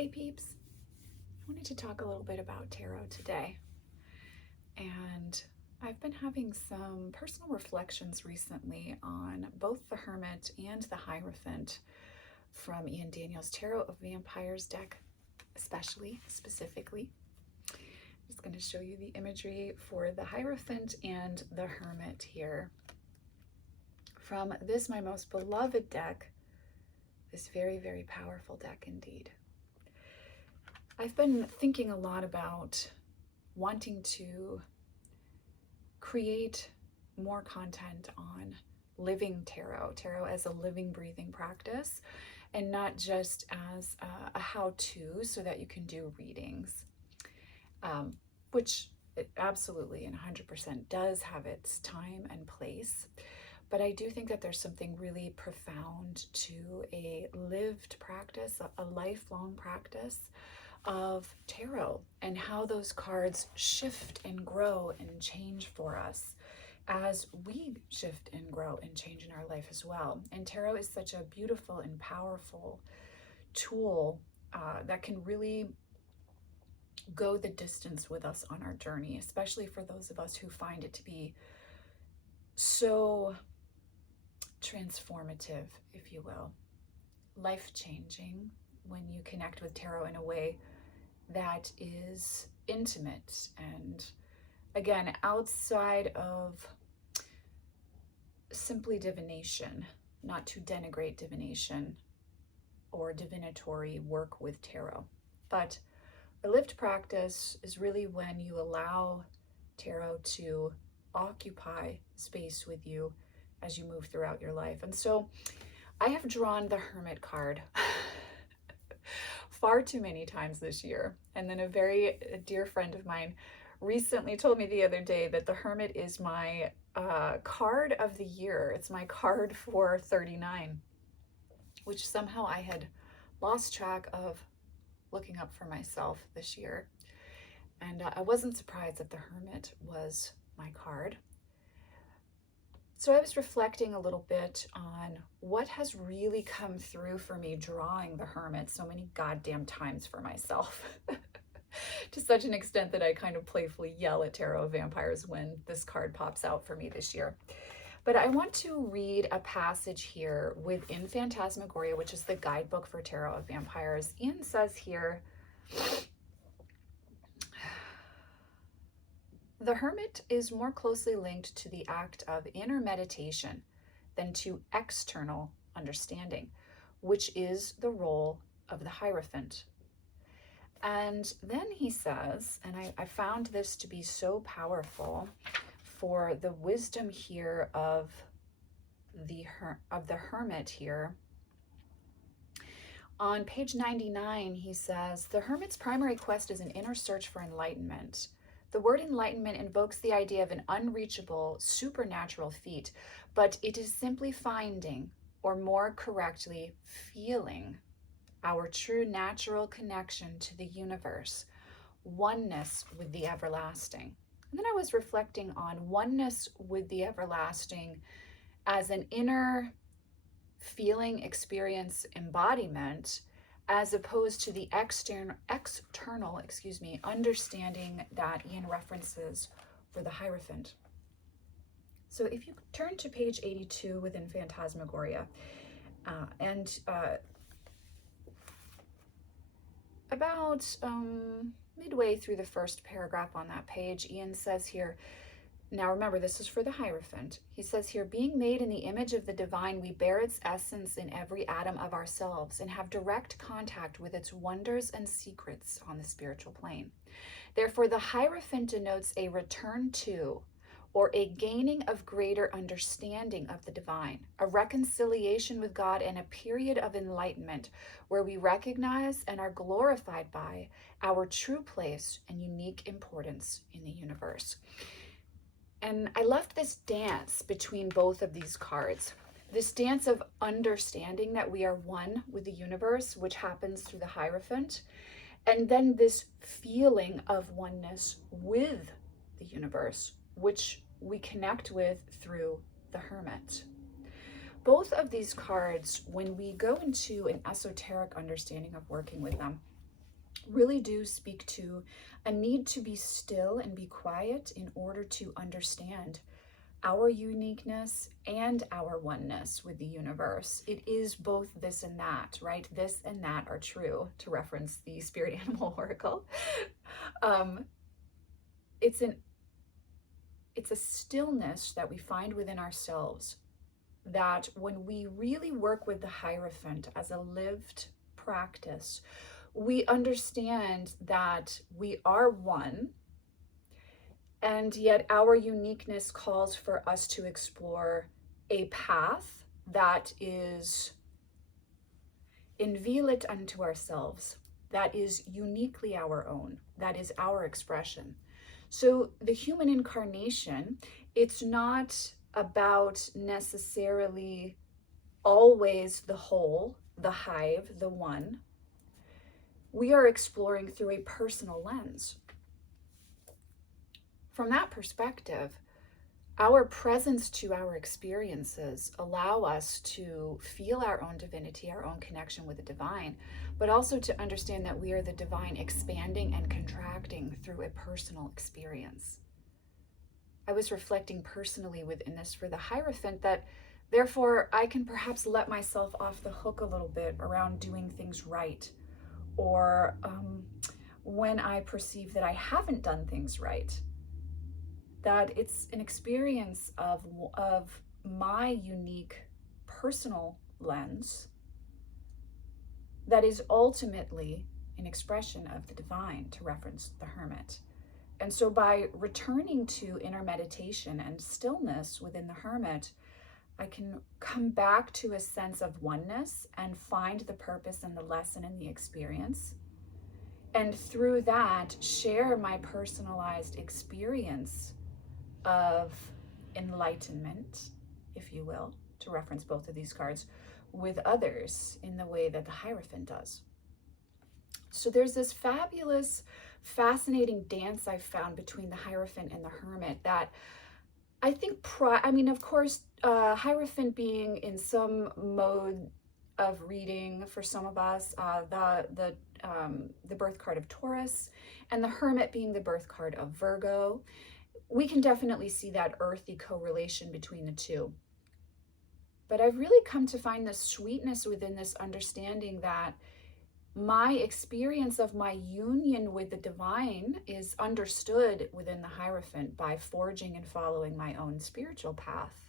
Hey peeps, I wanted to talk a little bit about tarot today. And I've been having some personal reflections recently on both the Hermit and the Hierophant from Ian Daniels' Tarot of Vampyres deck, specifically. I'm just going to show you the imagery for the Hierophant and the Hermit here. From this, my most beloved deck, this very, very powerful deck indeed. I've been thinking a lot about wanting to create more content on living tarot as a living, breathing practice, and not just as a how-to so that you can do readings, which it absolutely and 100% does have its time and place. But I do think that there's something really profound to a lived practice, a lifelong practice of tarot, and how those cards shift and grow and change for us as we shift and grow and change in our life as well. And tarot is such a beautiful and powerful tool that can really go the distance with us on our journey, especially for those of us who find it to be so transformative, if you will, life-changing when you connect with tarot in a way that is intimate and, again, outside of simply divination, not to denigrate divination or divinatory work with tarot. But a lived practice is really when you allow tarot to occupy space with you as you move throughout your life. And so I have drawn the Hermit card far too many times this year. And then a very dear friend of mine recently told me the other day that the Hermit is my card of the year. It's my card for 39, which somehow I had lost track of looking up for myself this year. And I wasn't surprised that the Hermit was my card. So I was reflecting a little bit on what has really come through for me drawing the Hermit so many goddamn times for myself, to such an extent that I kind of playfully yell at Tarot of Vampyres when this card pops out for me this year. But I want to read a passage here within Phantasmagoria, which is the guidebook for Tarot of Vampyres. Ian says here, the Hermit is more closely linked to the act of inner meditation than to external understanding, which is the role of the Hierophant. And then he says, and I found this to be so powerful for the wisdom here of the Hermit here. On page 99, he says, the Hermit's primary quest is an inner search for enlightenment. The word enlightenment invokes the idea of an unreachable, supernatural feat, but it is simply finding, or more correctly, feeling, our true natural connection to the universe, oneness with the everlasting. And then I was reflecting on oneness with the everlasting as an inner feeling, experience, embodiment, as opposed to the external understanding that Ian references for the Hierophant. So if you turn to page 82 within Phantasmagoria, about midway through the first paragraph on that page, Ian says here, now remember, this is for the Hierophant. He says here, being made in the image of the divine, we bear its essence in every atom of ourselves and have direct contact with its wonders and secrets on the spiritual plane. Therefore, the Hierophant denotes a return to, or a gaining of greater understanding of the divine, a reconciliation with God, and a period of enlightenment where we recognize and are glorified by our true place and unique importance in the universe. And I left this dance between both of these cards, this dance of understanding that we are one with the universe, which happens through the Hierophant, and then this feeling of oneness with the universe, which we connect with through the Hermit. Both of these cards, when we go into an esoteric understanding of working with them, really do speak to a need to be still and be quiet in order to understand our uniqueness and our oneness with the universe. It is both this and that, right? This and that are true, to reference the spirit animal oracle. Um, it's a stillness that we find within ourselves, that when we really work with the Hierophant as a lived practice, we understand that we are one, and yet our uniqueness calls for us to explore a path that is inviolate unto ourselves, that is uniquely our own, that is our expression. So the human incarnation, it's not about necessarily always the whole, the hive, the one. We are exploring through a personal lens. From that perspective, our presence to our experiences allow us to feel our own divinity, our own connection with the divine, but also to understand that we are the divine expanding and contracting through a personal experience. I was reflecting personally within this for the Hierophant that therefore I can perhaps let myself off the hook a little bit around doing things right, or when I perceive that I haven't done things right, that it's an experience of my unique personal lens that is ultimately an expression of the divine, to reference the Hermit. And so by returning to inner meditation and stillness within the Hermit, I can come back to a sense of oneness and find the purpose and the lesson in the experience. And through that, share my personalized experience of enlightenment, if you will, to reference both of these cards, with others in the way that the Hierophant does. So there's this fabulous, fascinating dance I've found between the Hierophant and the Hermit that I think, of course, Hierophant being in some mode of reading for some of us, the birth card of Taurus, and the Hermit being the birth card of Virgo, we can definitely see that earthy correlation between the two. But I've really come to find the sweetness within this understanding that my experience of my union with the divine is understood within the Hierophant by forging and following my own spiritual path.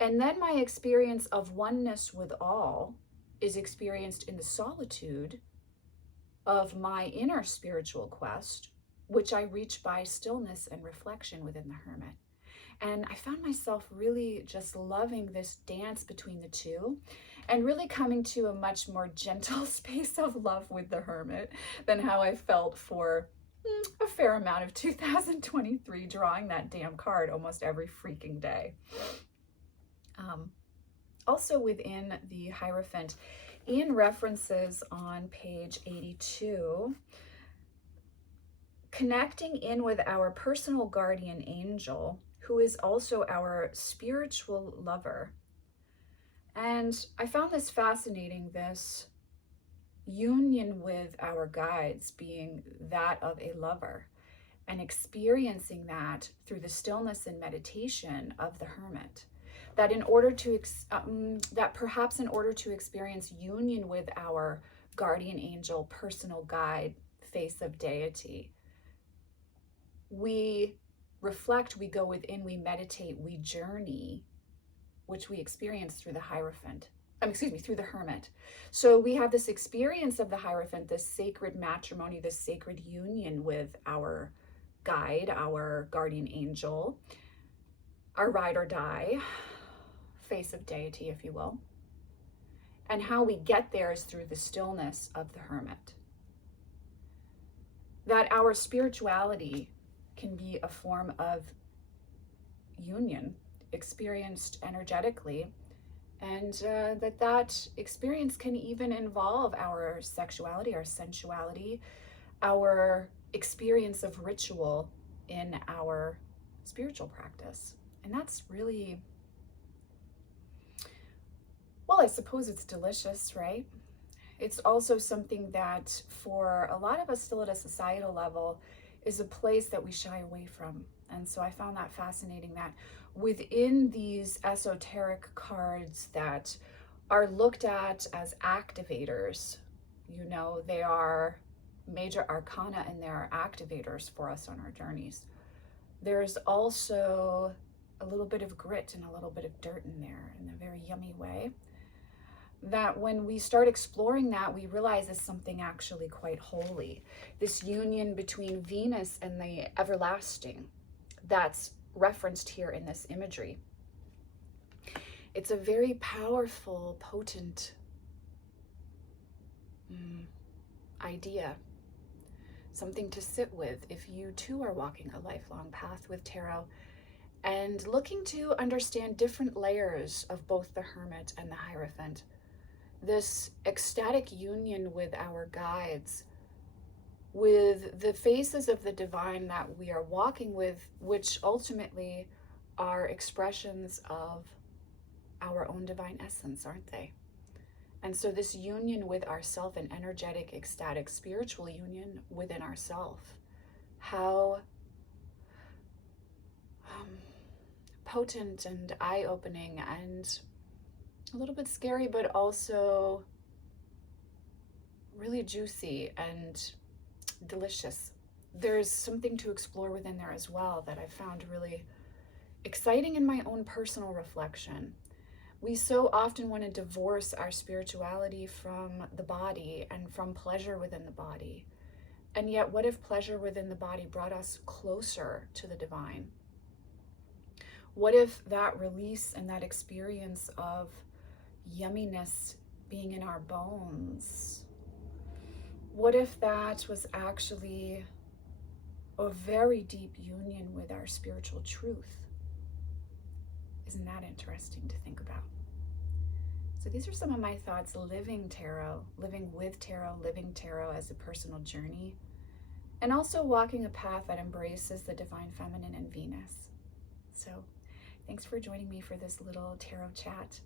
And then my experience of oneness with all is experienced in the solitude of my inner spiritual quest, which I reach by stillness and reflection within the Hermit. And I found myself really just loving this dance between the two, and really coming to a much more gentle space of love with the Hermit than how I felt for a fair amount of 2023, drawing that damn card almost every freaking day. Also within the Hierophant, in references on page 82, connecting in with our personal guardian angel, who is also our spiritual lover. And I found this fascinating, this union with our guides being that of a lover, and experiencing that through the stillness and meditation of the Hermit. That in order to, perhaps in order to experience union with our guardian angel, personal guide, face of deity, we reflect, we go within, we meditate, we journey, which we experience through the Hierophant. Through the Hermit. So we have this experience of the Hierophant, this sacred matrimony, this sacred union with our guide, our guardian angel, our ride or die, face of deity, if you will. And how we get there is through the stillness of the Hermit. That our spirituality can be a form of union experienced energetically, and that experience can even involve our sexuality, our sensuality, our experience of ritual in our spiritual practice. And that's really, well, I suppose it's delicious, right? It's also something that for a lot of us still at a societal level is a place that we shy away from. And so I found that fascinating that within these esoteric cards that are looked at as activators, you know, they are major arcana and they are activators for us on our journeys. There's also a little bit of grit and a little bit of dirt in there in a very yummy way. That when we start exploring that, we realize it's something actually quite holy. This union between Venus and the everlasting that's referenced here in this imagery. It's a very powerful, potent idea. Something to sit with if you too are walking a lifelong path with tarot and looking to understand different layers of both the Hermit and the Hierophant. This ecstatic union with our guides, with the faces of the divine that we are walking with, which ultimately are expressions of our own divine essence, aren't they? And so this union with ourself, an energetic, ecstatic, spiritual union within ourself, how potent and eye-opening and a little bit scary, but also really juicy and delicious. There's something to explore within there as well that I found really exciting in my own personal reflection. We so often want to divorce our spirituality from the body and from pleasure within the body. And yet, what if pleasure within the body brought us closer to the divine? What if that release and that experience of yumminess being in our bones, what if that was actually a very deep union with our spiritual truth? Isn't that interesting to think about? So these are some of my thoughts living tarot, living with tarot, living tarot as a personal journey, and also walking a path that embraces the divine feminine and Venus. So thanks for joining me for this little tarot chat.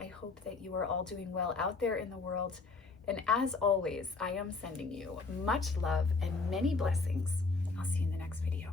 I hope that you are all doing well out there in the world. And as always, I am sending you much love and many blessings. I'll see you in the next video.